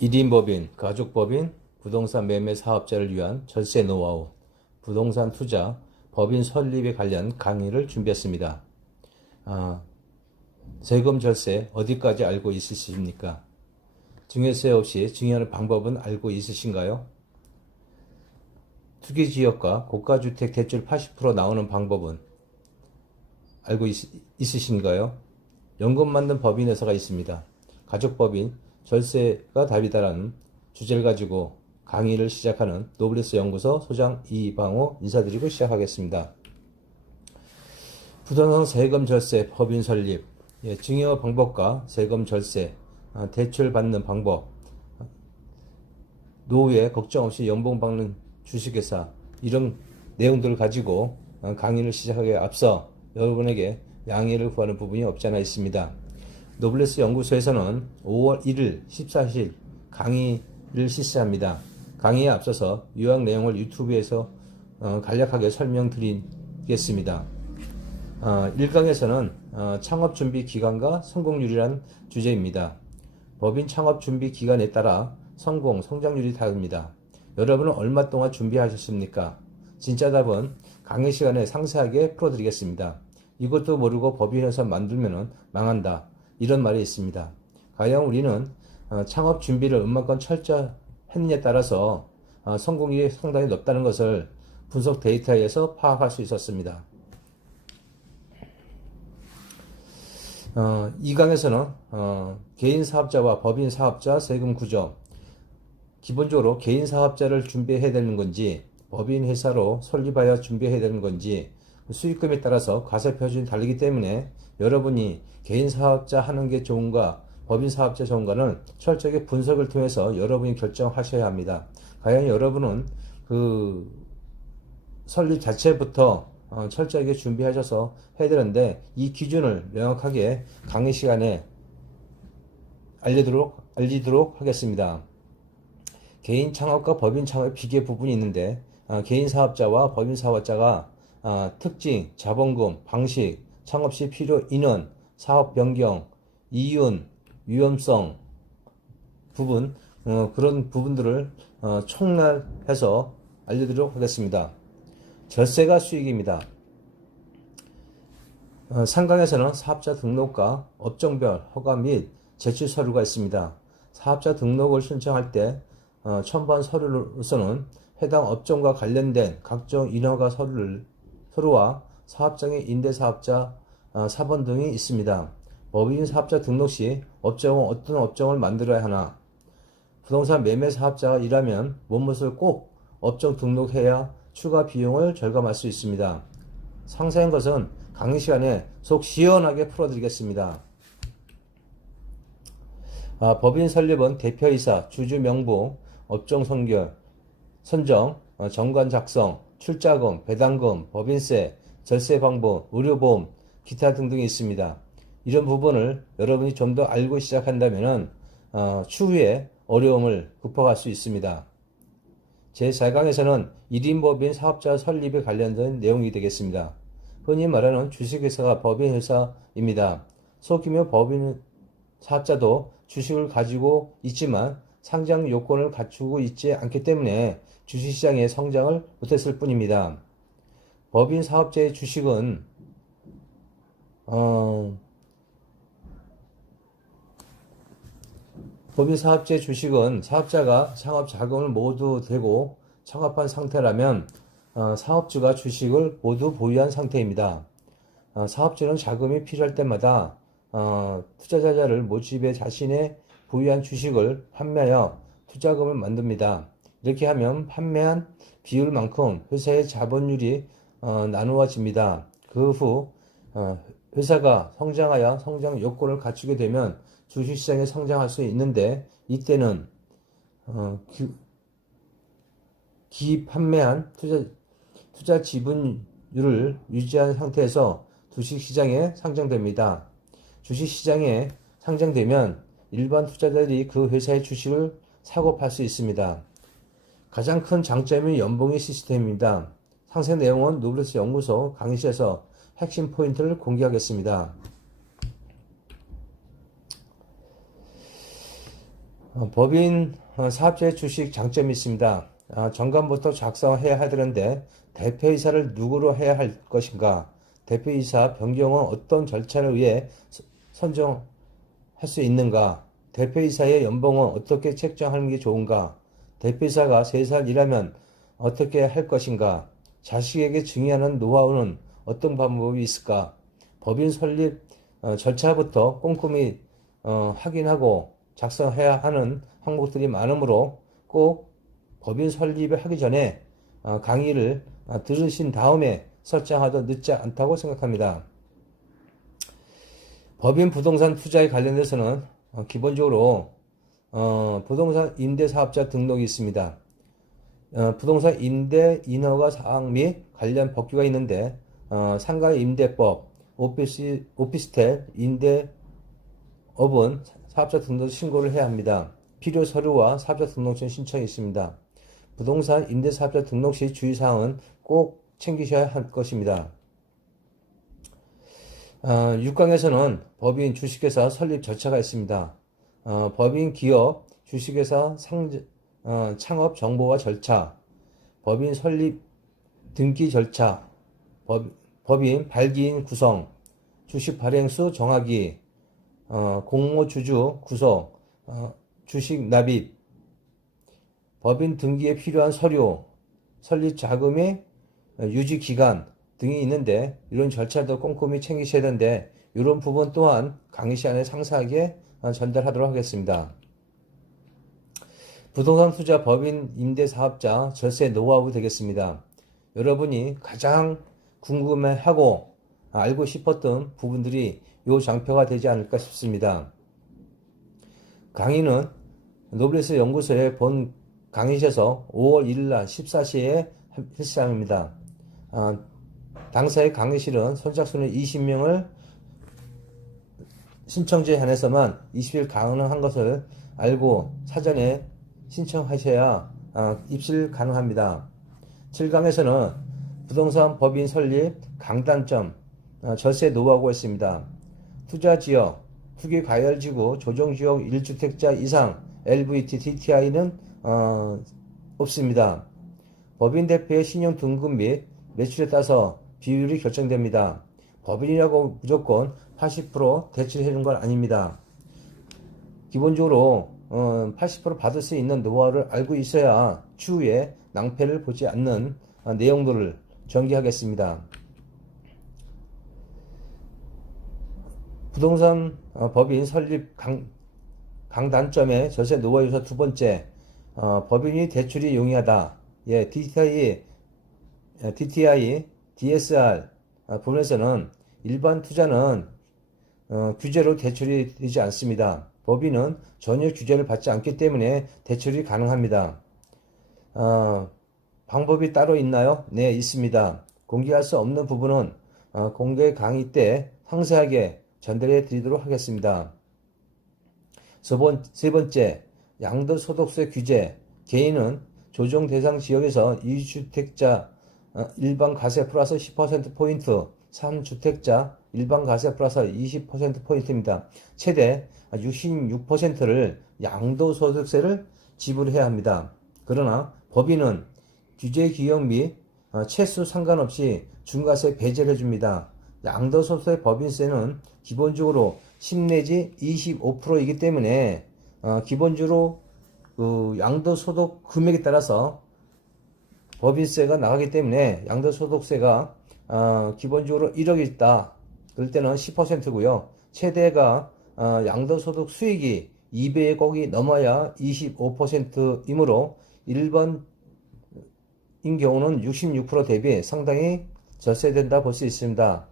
1인법인, 가족법인, 부동산 매매 사업자를 위한 절세 노하우, 부동산 투자, 법인 설립에 관련 강의를 준비했습니다. 세금 절세 어디까지 알고 있으십니까? 증여세 없이 증여하는 방법은 알고 있으신가요? 투기지역과 고가주택 대출 80% 나오는 방법은 알고 있으신가요? 연금 만든 법인회사가 있습니다. 가족법인, 절세가 답이다라는 주제를 가지고 강의를 시작하는 노블레스 연구소 소장 이방호 인사드리고 시작하겠습니다. 부동산 세금 절세 법인 설립, 증여 방법과 세금 절세, 대출 받는 방법, 노후에 걱정 없이 연봉 받는 주식회사, 이런 내용들을 가지고 강의를 시작하기에 앞서 여러분에게 양해를 구하는 부분이 없지 않아 있습니다. 노블레스 연구소에서는 5월 1일, 14일 강의를 실시합니다. 강의에 앞서서 요약 내용을 유튜브에서 간략하게 설명드리겠습니다. 1강에서는 창업준비 기간과 성공률이란 주제입니다. 법인 창업준비 기간에 따라 성장률이 다릅니다. 여러분은 얼마 동안 준비하셨습니까? 진짜 답은 강의 시간에 상세하게 풀어드리겠습니다. 이것도 모르고 법인회사 만들면 망한다, 이런 말이 있습니다. 과연 우리는 창업 준비를 얼마큼 철저했느냐에 따라서 성공률이 상당히 높다는 것을 분석 데이터에서 파악할 수 있었습니다. 2강에서는 개인 사업자와 법인 사업자 세금 구조, 기본적으로 개인 사업자를 준비해야 되는 건지 법인 회사로 설립하여 준비해야 되는 건지 수익금에 따라서 과세표준이 다르기 때문에 여러분이 개인 사업자 하는 게 좋은가 법인 사업자 좋은가는 철저하게 분석을 통해서 여러분이 결정하셔야 합니다. 과연 여러분은 그 설립 자체부터 철저하게 준비하셔서 해야 되는데 이 기준을 명확하게 강의 시간에 알리도록 하겠습니다. 개인 창업과 법인 창업의 비교 부분이 있는데 개인 사업자와 법인 사업자가 특징, 자본금, 방식, 창업 시 필요 인원, 사업 변경, 이윤, 위험성 부분, 그런 부분들을 총괄해서 알려드리도록 하겠습니다. 절세가 수익입니다. 상강에서는 사업자 등록과 업종별 허가 및 제출 서류가 있습니다. 사업자 등록을 신청할 때 첨부한 서류로서는 해당 업종과 관련된 각종 인허가 서류와 사업장의 임대사업자 사본 등이 있습니다. 법인 사업자 등록 시 업종은 어떤 업종을 만들어야 하나, 부동산 매매 사업자가 일하면 무엇을 꼭 업종 등록해야 추가 비용을 절감할 수 있습니다. 상세한 것은 강의 시간에 속 시원하게 풀어드리겠습니다. 법인 설립은 대표이사, 주주 명부, 업종 선정, 정관 작성, 출자금, 배당금, 법인세, 절세 방법, 의료보험, 기타 등등이 있습니다. 이런 부분을 여러분이 좀 더 알고 시작한다면 추후에 어려움을 극복할 수 있습니다. 제4강에서는 1인법인 사업자 설립에 관련된 내용이 되겠습니다. 흔히 말하는 주식회사가 법인회사입니다. 속이면 법인 사업자도 주식을 가지고 있지만 상장 요건을 갖추고 있지 않기 때문에 주식시장의 성장을 못했을 뿐입니다. 법인 사업자의 주식은 법인 사업자의 주식은 사업자가 창업 자금을 모두 대고 창업한 상태라면 사업주가 주식을 모두 보유한 상태입니다. 사업주는 자금이 필요할 때마다 투자자를 모집해 자신의 보유한 주식을 판매하여 투자금을 만듭니다. 이렇게 하면 판매한 비율만큼 회사의 자본율이 나누어집니다. 그 후 회사가 성장하여 성장 요건을 갖추게 되면 주식시장에 성장할 수 있는데 이때는 기판매한 투자 지분율을 유지한 상태에서 주식시장에 상장됩니다. 주식시장에 상장되면 일반 투자자들이 그 회사의 주식을 사고 팔 수 있습니다. 가장 큰 장점이 연봉의 시스템입니다. 상세 내용은 노블레스 연구소 강의실에서 핵심 포인트를 공개하겠습니다. 법인 사업자의 주식 장점이 있습니다. 정관부터 작성해야 하는데 대표이사를 누구로 해야 할 것인가? 대표이사 변경은 어떤 절차를 위해 선정할 수 있는가? 대표이사의 연봉은 어떻게 책정하는 게 좋은가? 대표이사가 3살 일하면 어떻게 할 것인가? 자식에게 증여하는 노하우는 어떤 방법이 있을까? 법인 설립 절차부터 꼼꼼히 확인하고 작성해야 하는 항목들이 많으므로 꼭 법인 설립을 하기 전에 강의를 들으신 다음에 설정하도 늦지 않다고 생각합니다. 법인 부동산 투자에 관련해서는 기본적으로 부동산 임대사업자 등록이 있습니다. 부동산 임대 인허가 사항 및 관련 법규가 있는데 상가임대법, 오피스텔 임대업은 사업자 등록 신고를 해야 합니다. 필요 서류와 사업자 등록증 신청이 있습니다. 부동산 임대사업자 등록 시 주의사항은 꼭 챙기셔야 할 것입니다. 6강에서는 법인 주식회사 설립 절차가 있습니다. 법인 기업 주식회사 창업 정보와 절차, 법인 설립 등기 절차, 법인 발기인 구성, 주식 발행수 정하기, 공모주주 구성, 주식 납입, 법인 등기에 필요한 서류, 설립 자금의 유지 기간 등이 있는데 이런 절차도 꼼꼼히 챙기셔야 되는데 이런 부분 또한 강의 시간에 상세하게 전달하도록 하겠습니다. 부동산 투자 법인 임대사업자 절세 노하우 되겠습니다. 여러분이 가장 궁금해하고 알고 싶었던 부분들이 이 장표가 되지 않을까 싶습니다. 강의는 노블레스 연구소의 본 강의실에서 5월 1일 날 14시에 실시합니다. 당사의 강의실은 선착순 20명을 신청자에 한해서만 20일 가능한 것을 알고 사전에 신청하셔야 입실 가능합니다. 7강에서는 부동산 법인 설립 강단점, 절세 노하우가 있습니다. 투자지역, 투기과열지구, 조정지역 1주택자 이상, LVT, DTI는 없습니다. 법인 대표의 신용 등급 및 매출에 따라서 비율이 결정됩니다. 법인이라고 무조건 80% 대출해주는 건 아닙니다. 기본적으로 80% 받을 수 있는 노하우를 알고 있어야 추후에 낭패를 보지 않는 내용들을 전개하겠습니다. 부동산 법인 설립 강단점의 절세 노하우에서 두 번째, 법인이 대출이 용이하다. DTI, DSR 부분에서는 일반 투자는 규제로 대출이 되지 않습니다. 법인은 전혀 규제를 받지 않기 때문에 대출이 가능합니다. 방법이 따로 있나요? 네, 있습니다. 공개할 수 없는 부분은 공개 강의 때 상세하게 전달해 드리도록 하겠습니다. 세 번째, 양도소득세 규제. 개인은 조정 대상 지역에서 2주택자 일반 가세 플러스 10%포인트, 3주택자 일반 가세 플러스 20%포인트입니다. 최대 66%를 양도소득세를 지불해야 합니다. 그러나 법인은 규제 기역 및 채수 상관없이 중과세 배제를 해줍니다. 양도소득세 법인세는 기본적으로 10 내지 25%이기 때문에 기본적으로 양도소득 금액에 따라서 법인세가 나가기 때문에 양도소득세가 기본적으로 1억이 있다. 그럴 때는 10%고요. 최대가 양도소득 수익이 200억이 넘어야 25%이므로 1번인 경우는 66% 대비 상당히 절세된다 볼 수 있습니다.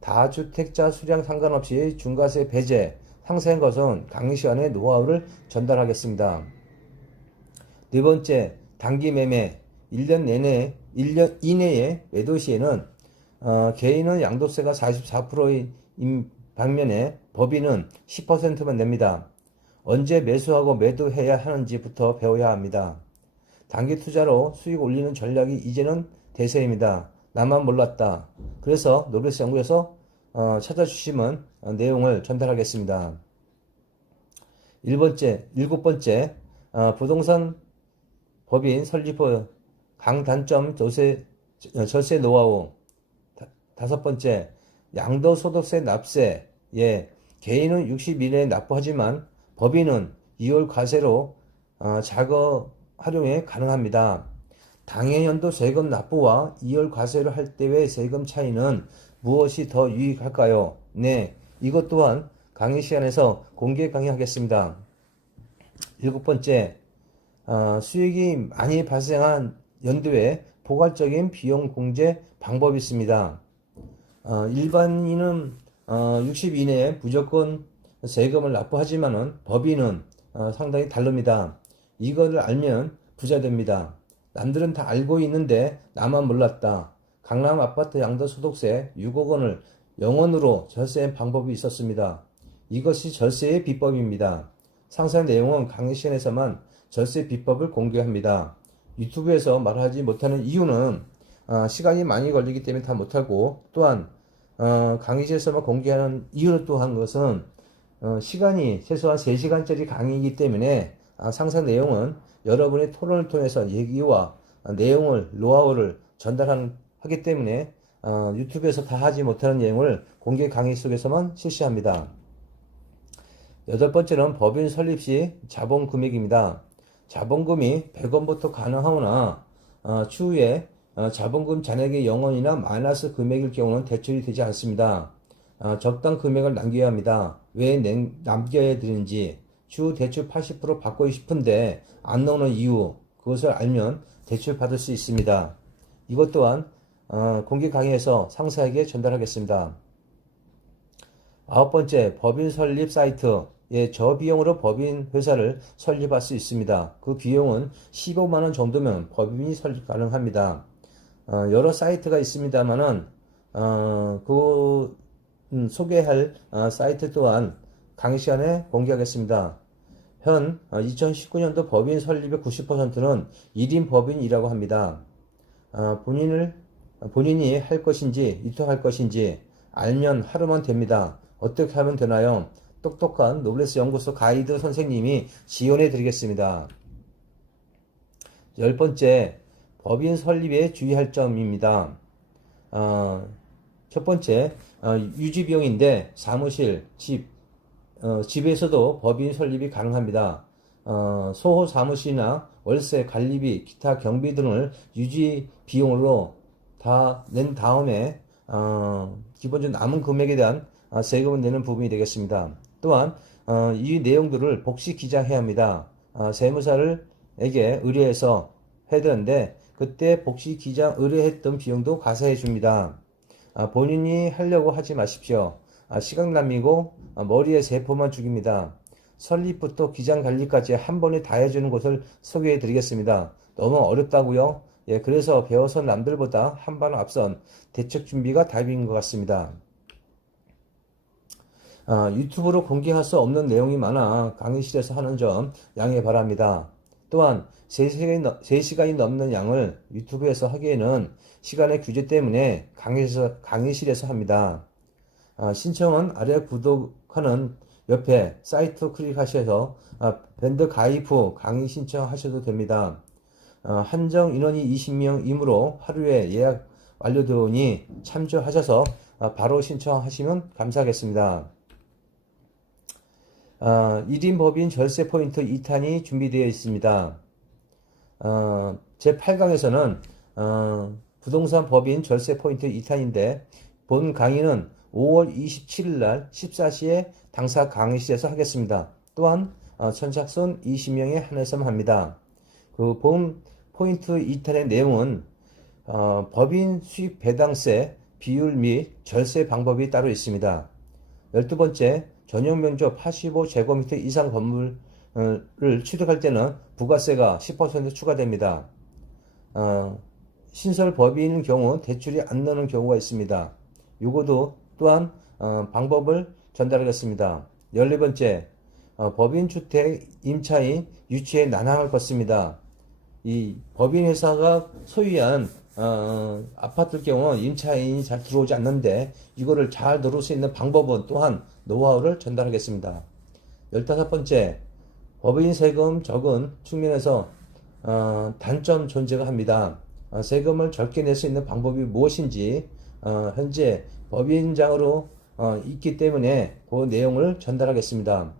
다주택자 수량 상관없이 중과세 배제, 상세한 것은 강의 시간에 노하우를 전달하겠습니다. 네 번째, 단기 매매. 1년 이내에 매도 시에는 개인은 양도세가 44%인 반면에 법인은 10%만 냅니다. 언제 매수하고 매도해야 하는지부터 배워야 합니다. 단기 투자로 수익 올리는 전략이 이제는 대세입니다. 나만 몰랐다. 그래서 노블레스 연구에서 찾아주시면 내용을 전달하겠습니다. 일곱 번째, 부동산 법인 설립 후 강단점 절세 노하우. 다섯 번째, 양도소득세 납세. 예, 개인은 60일 이내에 납부하지만 법인은 2월 과세로 자거 활용에 가능합니다. 당해년도 세금 납부와 2월 과세를 할 때의 세금 차이는 무엇이 더 유익할까요? 네, 이것 또한 강의 시간에서 공개 강의하겠습니다. 일곱 번째, 수익이 많이 발생한 연도에 포괄적인 비용 공제 방법이 있습니다. 일반인은 60 이내에 무조건 세금을 납부하지만은 법인은 상당히 다릅니다. 이거를 알면 부자 됩니다. 남들은 다 알고 있는데 나만 몰랐다. 강남 아파트 양도소득세 6억 원을 영원으로 절세한 방법이 있었습니다. 이것이 절세의 비법입니다. 상세한 내용은 강의 시간에서만 절세 비법을 공개합니다. 유튜브에서 말하지 못하는 이유는 시간이 많이 걸리기 때문에 다 못하고, 또한 강의실에서만 공개하는 이유는 또 한 것은 시간이 최소한 3시간짜리 강의이기 때문에 상세한 내용은 여러분의 토론을 통해서 얘기와 내용을, 노하우를 전달하기 때문에 유튜브에서 다 하지 못하는 내용을 공개 강의 속에서만 실시합니다. 여덟 번째는 법인 설립 시 자본 금액입니다. 자본금이 100원부터 가능하거나 추후에 자본금 잔액의 0원이나 마이너스 금액일 경우는 대출이 되지 않습니다. 적당 금액을 남겨야 합니다. 왜 남겨야 되는지, 추후 대출 80% 받고 싶은데 안 나오는 이유, 그것을 알면 대출 받을 수 있습니다. 이것 또한 공개 강의에서 상세하게 전달하겠습니다. 아홉 번째, 법인 설립 사이트. 예, 저비용으로 법인 회사를 설립할 수 있습니다. 그 비용은 15만원 정도면 법인이 설립 가능합니다. 여러 사이트가 있습니다만은 소개할 사이트 또한 강의 시간에 공개하겠습니다. 현 2019년도 법인 설립의 90%는 1인 법인이라고 합니다. 본인이 할 것인지 유통할 것인지 알면 하루만 됩니다. 어떻게 하면 되나요? 똑똑한 노블레스 연구소 가이드 선생님이 지원해 드리겠습니다. 열 번째, 법인 설립에 주의할 점입니다. 첫 번째, 유지비용인데 사무실, 집에서도 법인 설립이 가능합니다. 소호 사무실이나 월세, 관리비, 기타 경비 등을 유지 비용으로 다 낸 다음에 기본적으로 남은 금액에 대한 세금을 내는 부분이 되겠습니다. 또한 이 내용들을 복시 기장해야 합니다. 세무사에게 의뢰해서 해야 되는데 그때 복시 기장 의뢰했던 비용도 가사해 줍니다. 본인이 하려고 하지 마십시오. 시간 낭비고 머리에 세포만 죽입니다. 설립부터 기장 관리까지 한 번에 다 해주는 곳을 소개해 드리겠습니다. 너무 어렵다고요? 예, 그래서 배워서 남들보다 한 발 앞선 대책 준비가 답인 것 같습니다. 유튜브로 공개할 수 없는 내용이 많아 강의실에서 하는 점 양해 바랍니다. 또한 3시간이 넘는 양을 유튜브에서 하기에는 시간의 규제 때문에 강의실에서 합니다. 신청은 아래 구독하는 옆에 사이트 클릭하셔서 밴드 가입 후 강의 신청하셔도 됩니다. 한정 인원이 20명이므로 하루에 예약 완료되오니 참조하셔서 바로 신청하시면 감사하겠습니다. 1인 법인 절세 포인트 2탄이 준비되어 있습니다. 제8강에서는 부동산 법인 절세 포인트 2탄인데 본 강의는 5월 27일 날 14시에 당사 강의실에서 하겠습니다. 또한 선착순 20명에 한해서만 합니다. 그 본 포인트 2탄의 내용은 법인 수익 배당세 비율 및 절세 방법이 따로 있습니다. 12번째, 전용 면적 85제곱미터 이상 건물을 취득할 때는 부가세가 10% 추가됩니다. 신설 법인인 경우 대출이 안 나오는 경우가 있습니다. 요거도 또한 방법을 전달하겠습니다. 14번째, 법인주택 임차인 유치에 난항을 겪습니다. 이 법인회사가 소유한 아파트일 경우 임차인이 잘 들어오지 않는데 이거를 잘 들어올 수 있는 방법은 또한 노하우를 전달하겠습니다. 15번째, 법인 세금 적은 측면에서 단점 존재가 합니다. 세금을 적게 낼 수 있는 방법이 무엇인지 현재 법인장으로 있기 때문에 그 내용을 전달하겠습니다.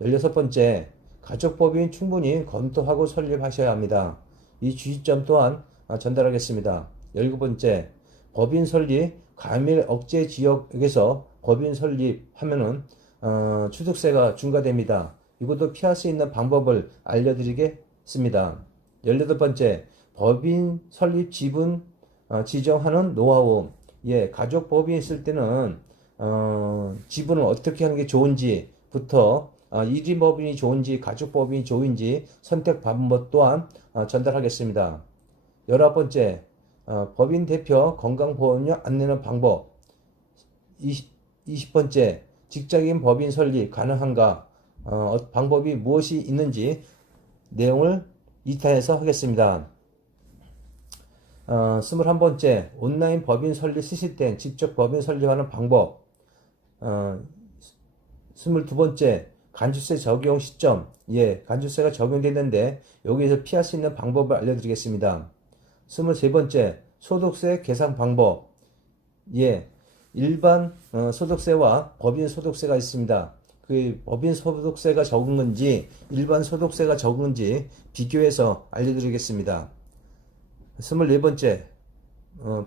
16번째, 가족법인 충분히 검토하고 설립하셔야 합니다. 이 주의점 또한 전달하겠습니다. 17번째, 법인 설립, 과밀 억제 지역에서 법인 설립하면은 취득세가 중과됩니다. 이것도 피할 수 있는 방법을 알려드리겠습니다. 18번째, 법인 설립 지분 지정하는 노하우. 예, 가족 법인이 있을 때는 지분을 어떻게 하는 게 좋은지부터 1인 법인이 좋은지 가족 법인이 좋은지 선택 방법 또한 전달하겠습니다. 19번째, 법인 대표 건강보험료 안 내는 방법. 20번째, 직장인 법인 설립 가능한가? 방법이 무엇이 있는지 내용을 2탄에서 하겠습니다. 21번째, 온라인 법인 설립 시스템, 직접 법인 설립하는 방법. 22번째, 간주세 적용 시점. 예, 간주세가 적용되는데 여기에서 피할 수 있는 방법을 알려드리겠습니다. 23번째, 소득세 계산 방법. 예, 일반 소득세와 법인 소득세가 있습니다. 그 법인 소득세가 적은 건지 일반 소득세가 적은 건지 비교해서 알려드리겠습니다. 24번째,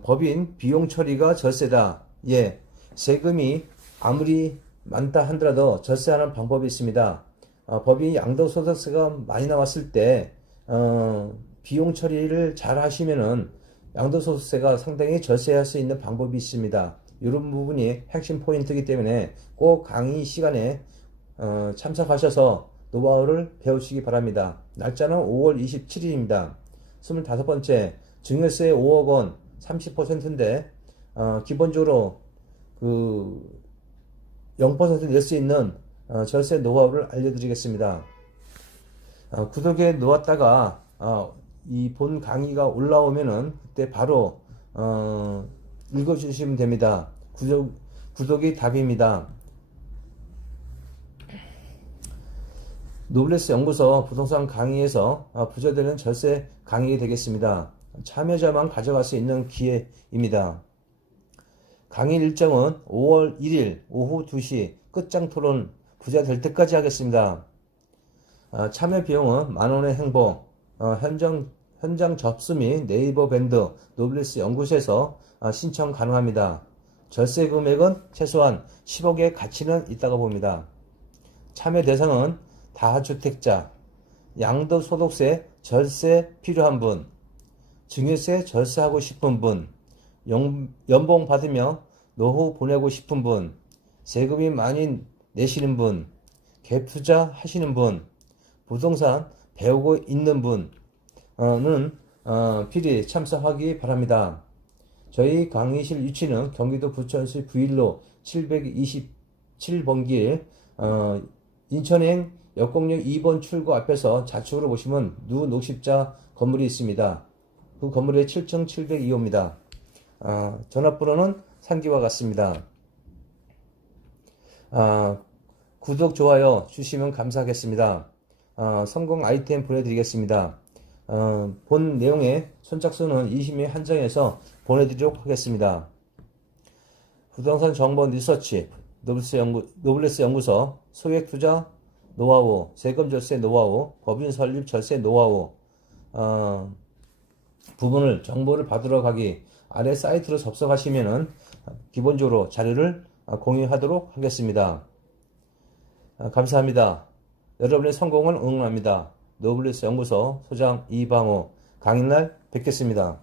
법인 비용 처리가 절세다. 예, 세금이 아무리 많다 하더라도 절세하는 방법이 있습니다. 법인 양도소득세가 많이 나왔을 때 비용 처리를 잘 하시면은 양도소득세가 상당히 절세할 수 있는 방법이 있습니다. 이런 부분이 핵심 포인트이기 때문에 꼭 강의 시간에 참석하셔서 노하우를 배우시기 바랍니다. 날짜는 5월 27일입니다. 25번째, 증여세 5억 원 30%인데 기본적으로 그 0% 낼 수 있는 절세 노하우를 알려드리겠습니다. 구독에 놓았다가 이 본 강의가 올라오면은 그때 바로 읽어주시면 됩니다. 구독이 답입니다. 노블레스 연구소 부동산 강의에서 부저되는 절세 강의 되겠습니다. 참여자만 가져갈 수 있는 기회입니다. 강의 일정은 5월 1일 오후 2시 끝장 토론 부자 될 때까지 하겠습니다. 참여 비용은 만원의 행보, 현장 접수 및 네이버 밴드 노블레스 연구소에서 신청 가능합니다. 절세 금액은 최소한 10억의 가치는 있다고 봅니다. 참여 대상은 다주택자, 양도소득세 절세 필요한 분, 증여세 절세하고 싶은 분, 연봉 받으며 노후 보내고 싶은 분, 세금이 많이 내시는 분, 갭 투자 하시는 분, 부동산 배우고 있는 분은 필히 참석하기 바랍니다. 저희 강의실 위치는 경기도 부천시 부일로 727번길 인천행 역곡역 2번 출구 앞에서 좌측으로 보시면 누녹십자 건물이 있습니다. 그 건물의 7층 702호입니다. 전화번호는 상기와 같습니다. 구독, 좋아요 주시면 감사하겠습니다. 성공 아이템 보내드리겠습니다. 본 내용의 선착순은 20명 한정해서 보내드리도록 하겠습니다. 부동산 정보 리서치, 노블레스 연구소, 소액 투자 노하우, 세금 절세 노하우, 법인 설립 절세 노하우 부분을 정보를 받으러 가기 아래 사이트로 접속하시면은 기본적으로 자료를 공유하도록 하겠습니다. 감사합니다. 여러분의 성공을 응원합니다. 노블레스 연구소 소장 이방호 강의날 뵙겠습니다.